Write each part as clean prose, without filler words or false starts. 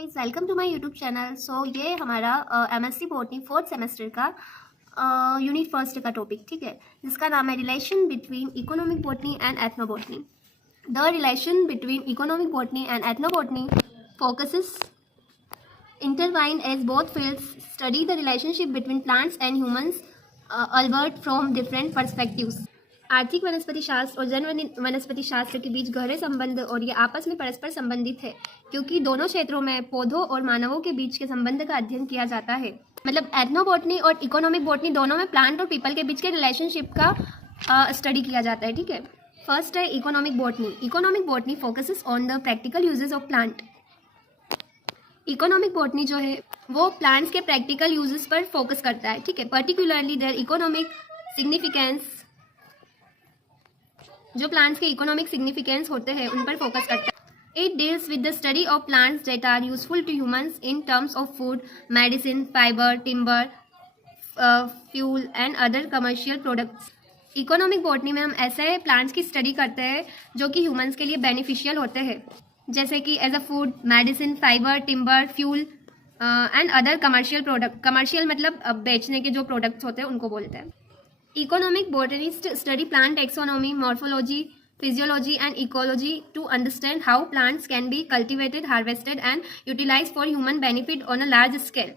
Guys, welcome to my YouTube channel. So ये हमारा MSc botany fourth semester का unit first का topic, ठीक है, जिसका नाम है relation between economic botany and ethnobotany. The relation between economic botany and ethnobotany focuses intertwined as both fields study the relationship between plants and humans, albeit from different perspectives. आर्थिक वनस्पति शास्त्र और जन वनस्पति शास्त्र के बीच गहरे संबंध और ये आपस में परस्पर संबंधित है, क्योंकि दोनों क्षेत्रों में पौधों और मानवों के बीच के संबंध का अध्ययन किया जाता है। मतलब एथनोबॉटनी और इकोनॉमिक बॉटनी दोनों में प्लांट और पीपल के बीच के रिलेशनशिप का स्टडी किया जाता है, ठीक है। फर्स्ट है economic botany. Economic botany focuses on the practical uses of plant. Economic botany जो है वो प्लांट्स के प्रैक्टिकल यूजेस पर फोकस करता है, ठीक है। पर्टिकुलरली देयर इकोनॉमिक सिग्निफिकेंस, जो प्लांट्स के इकोनॉमिक सिग्निफिकेंस होते हैं उन पर फोकस करता है। It deals with the study of plants that are useful to humans in terms of food, medicine, fibre, timber, fuel and other commercial products. Economic botany में हम ऐसे प्लांट्स की स्टडी करते हैं जो कि ह्यूमंस के लिए बेनिफिशियल होते हैं, जैसे कि as a food, medicine, fibre, timber, fuel and other commercial product. Commercial मतलब बेचने के जो प्रोडक्ट्स होते हैं उनको बोलते हैं। Economic botanist study plant taxonomy, morphology, physiology and ecology to understand how plants can be cultivated, harvested and utilise for human benefit on a large scale.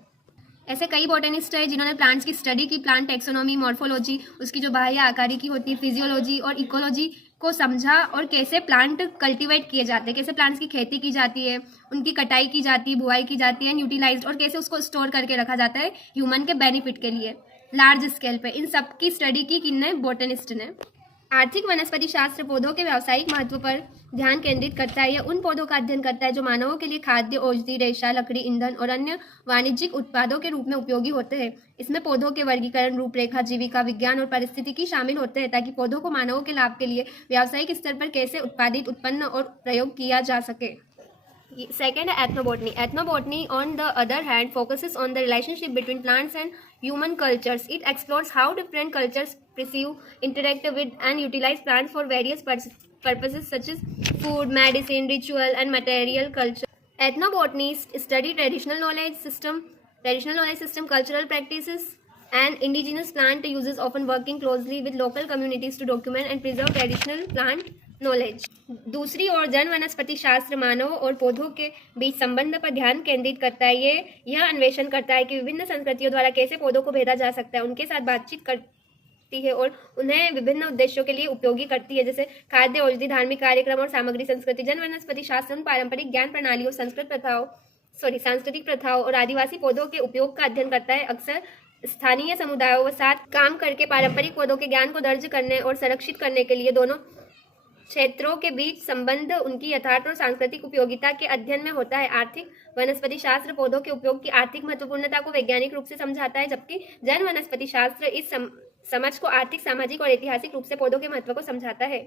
ऐसे कई बॉटनिस्ट हैं जिन्होंने प्लांट्स की स्टडी की, प्लांट टेक्सोनॉमी, मॉर्फोलॉजी, उसकी जो बाह्य आकारी की होती है, फिजियोलॉजी और इकोलॉजी को समझा, और कैसे प्लांट कल्टीवेट किए जाते हैं, कैसे प्लांट्स की खेती की जाती है, उनकी कटाई की जाती है, बुआई की जाती है एंड यूटिलाइज्ड, और कैसे उसको स्टोर करके रखा जाता है ह्यूमन के बेनिफिट के लिए लार्ज स्केल पे। इन सब की स्टडी की किन्ने? बॉटनिस्ट ने। आर्थिक वनस्पति शास्त्र पौधों के व्यावसायिक महत्व पर ध्यान केंद्रित करता है। यह उन पौधों का अध्ययन करता है जो मानवों के लिए खाद्य, औषधि, रेशा, लकड़ी, ईंधन और अन्य वाणिज्यिक उत्पादों के रूप में उपयोगी होते हैं। इसमें पौधों के वर्गीकरण, रूपरेखा, जीविका विज्ञान और पारिस्थितिकी शामिल होते हैं, ताकि पौधों को मानवों के लाभ के लिए व्यावसायिक स्तर पर कैसे उत्पादित, उत्पन्न और प्रयोग किया जा सके। Second है ethnobotany. Ethnobotany on the other hand focuses on the relationship between plants and human cultures. It explores how different cultures perceive, interact with and utilize plants for various purposes such as food, medicine, ritual and material culture. Ethnobotanists study traditional knowledge system, cultural practices and indigenous plant uses, often working closely with local communities to document and preserve traditional plant knowledge. दूसरी ओर जन वनस्पति शास्त्र मानव और पौधों के बीच संबंध पर ध्यान केंद्रित करता है। यह अन्वेषण करता है कि विभिन्न संस्कृतियों द्वारा कैसे पौधों को भेदा जा सकता है, उनके साथ बातचीत करती है और उन्हें विभिन्न उद्देश्यों के लिए उपयोगी करती है, जैसे खाद्य, औषधि, धार्मिक कार्यक्रम और सामग्री संस्कृति। जन वनस्पति शास्त्र उन पारंपरिक ज्ञान प्रणालियों, सांस्कृतिक प्रथाओं और आदिवासी पौधों के उपयोग का अध्ययन करता है। अक्सर स्थानीय समुदायों के साथ काम करके पारंपरिक पौधों के ज्ञान को दर्ज करने और संरक्षित करने के लिए दोनों क्षेत्रों के बीच संबंध, उनकी यथार्थ और सांस्कृतिक उपयोगिता के अध्ययन में होता है। आर्थिक वनस्पति शास्त्र पौधों के उपयोग की आर्थिक महत्वपूर्णता को वैज्ञानिक रूप से समझाता है, जबकि जन वनस्पति शास्त्र इस समझ को आर्थिक, सामाजिक और ऐतिहासिक रूप से पौधों के महत्व को समझाता है।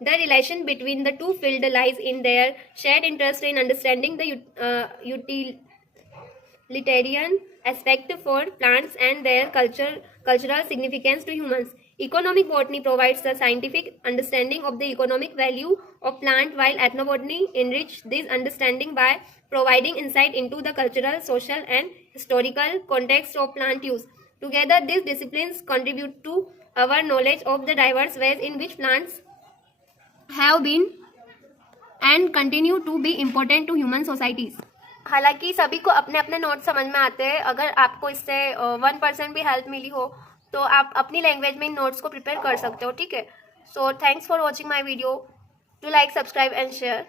The relation between the two field lies in their shared interest in understanding the utilitarian aspect for plants and their cultural significance to humans. Economic botany provides the scientific understanding of the economic value of plant, while ethnobotany enrich this understanding by providing insight into the cultural, social and historical context of plant use. Together, these disciplines contribute to our knowledge of the diverse ways in which plants have been and continue to be important to human societies. हालांकि सभी को अपने अपने notes समझ में आते हैं। अगर आपको इससे 1% भी हेल्प मिली हो तो आप अपनी लैंग्वेज में इन नोट्स को प्रिपेयर कर सकते हो, ठीक है। So thanks for watching my video. To like, subscribe and share.